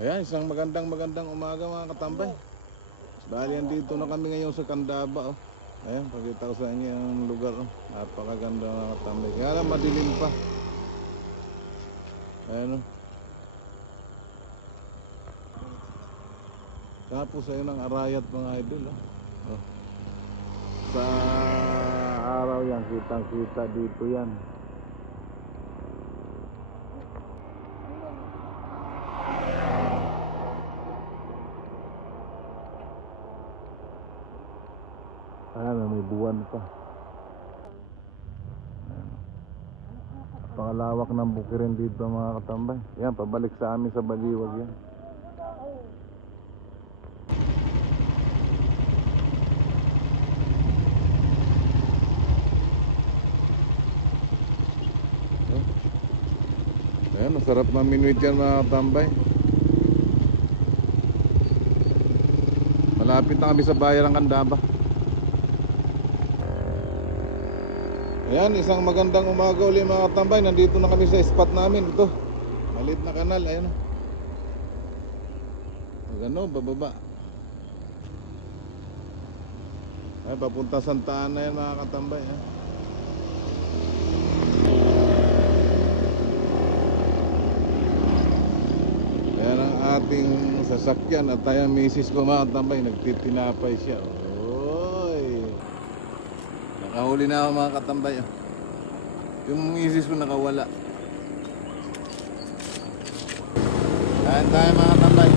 Ayan, isang magandang umaga mga katambay. Bali, andito na kami ngayon sa Candaba. Oh. Ayan, pakita ko sa inyo yung lugar. Oh. Napakaganda mga katambay. Kaya lang madilim pa. Ayan oh. Tapos ayun ang Arayat mga idol. Oh. Oh. Sa araw yan, kitang kita dito yan. Ayan, may buwan pa. Napakalawak ng bukirin dito mga katambay. Yan, pabalik sa amin sa Baliwag yan. Ayan, masarap maminwit yan mga katambay. Malapit na kami sa bayan ng Candaba. Ayan, isang magandang umaga ulit mga katambay. Nandito na kami sa spot namin. Ito, maliit na kanal. Ayan o. Magano, bababa. Ay, papunta Santa Ana yan mga katambay. Ayan ang ating sasakyan. At tayo misis ko mga katambay. Nagtitinapay siya. Nakahuli na ako mga katambay. Yung misis ko nakawala. Kain tayo mga katambay.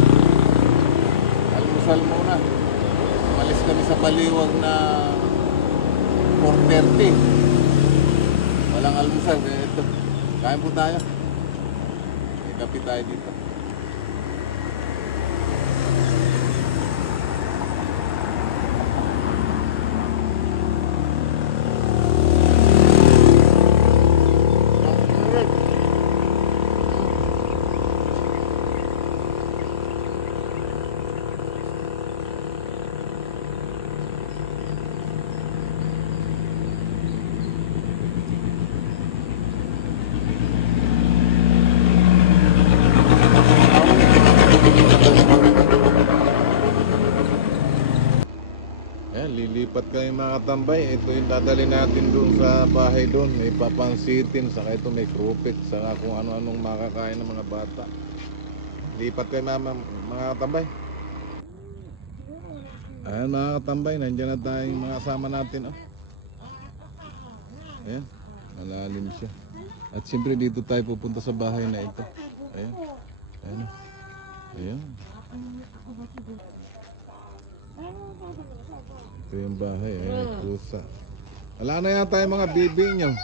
Almusal muna. Malis kami sa Baliwag na 4:30. Walang almusal. Ito. Kain po tayo. May kape tayo dito. Lilipat kami mga katambay. Ito yung dadali natin doon sa bahay doon. May papansitin, saka ito may krupit, saka kung ano-anong makakain ng mga bata. Lipat kayo mga katambay. Ayan mga katambay, nandiyan na tayo yung mga kasama natin. Oh. Ayan, malalim siya. At siyempre dito tayo pupunta sa bahay na ito. Ayan, ayan. Ayan. Ito yung bahay, ayan, pusa. Wala na yata yung mga bibi nyo.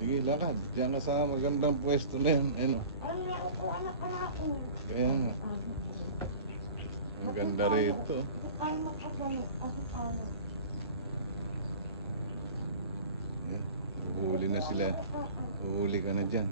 Sige, lakad. Diyan ka sa magandang pwesto na yan. Ano? Kaya nga. Ang ganda rito. Ayan, uhuli na sila. Uhuli ka na dyan.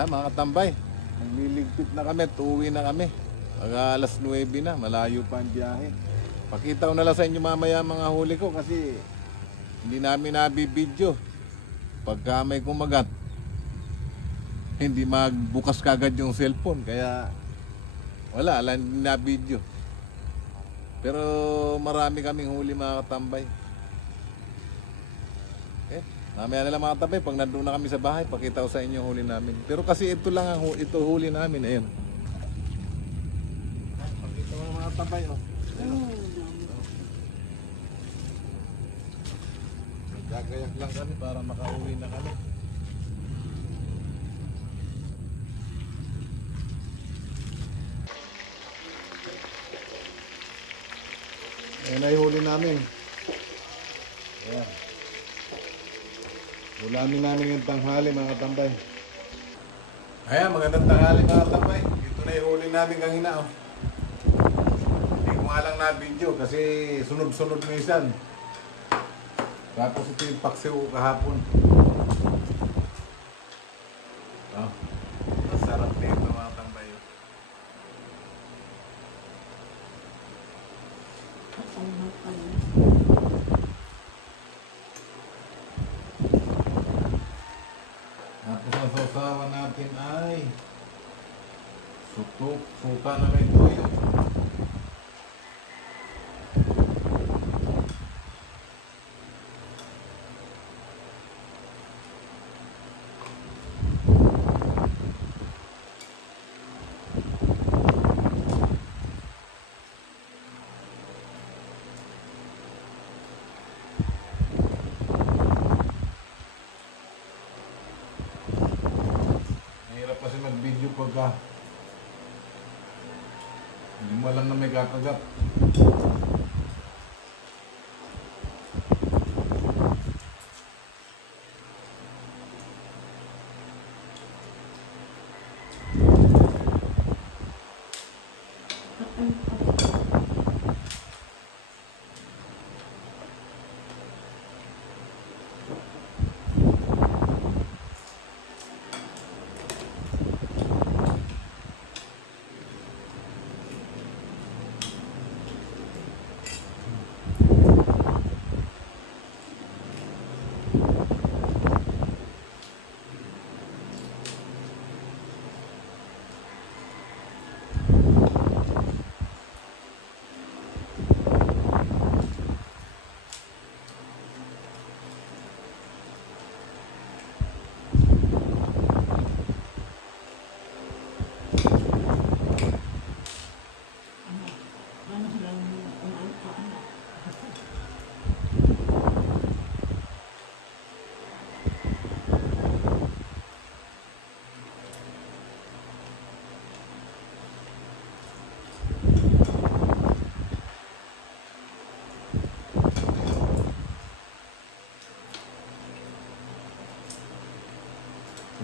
Mga katambay, nagliligpit na kami, tuwi na kami. Alas 9 na, malayo pa ang biyahe. Pakita ko na lang sa inyo mamaya mga huli ko kasi hindi namin nabibidyo. Pagka may kumagat, hindi magbukas kagad yung cellphone, kaya wala, hindi nabidyo. Pero marami kaming huli mga katambay. Mamaya na lang mga katambay, pag nandun na kami sa bahay, pakita ko sa inyo huli namin. Pero kasi ito lang ang huli namin, ayun. Pakita mo mga katambay, oh. Gagayak lang kami para makauwi na kami. Ayan ay huli namin. Ayan. Ulamin namin yung tanghali mga katambay. Ayan, magandang tanghali mga katambay. Ito na yung huli namin kanina. Oh. Hindi ko nga lang na-video kasi sunod-sunod minsan. Tapos ito yung paksiw kahapon. sasawa natin ay suka na may toyo. Mahirap kasi mag-video pagka hindi mo alam na may kakagat.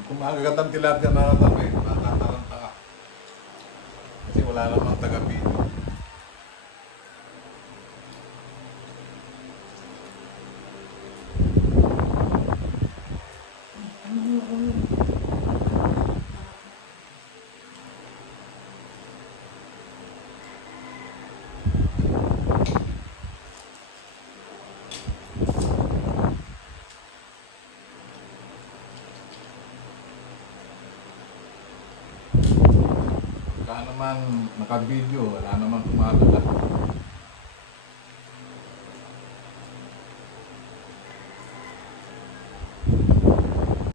Kung makakagat ang tilapia na katabi, matataranta ka. Kasi wala namang taga-video. Pagka naman naka-video, wala naman kumakagat.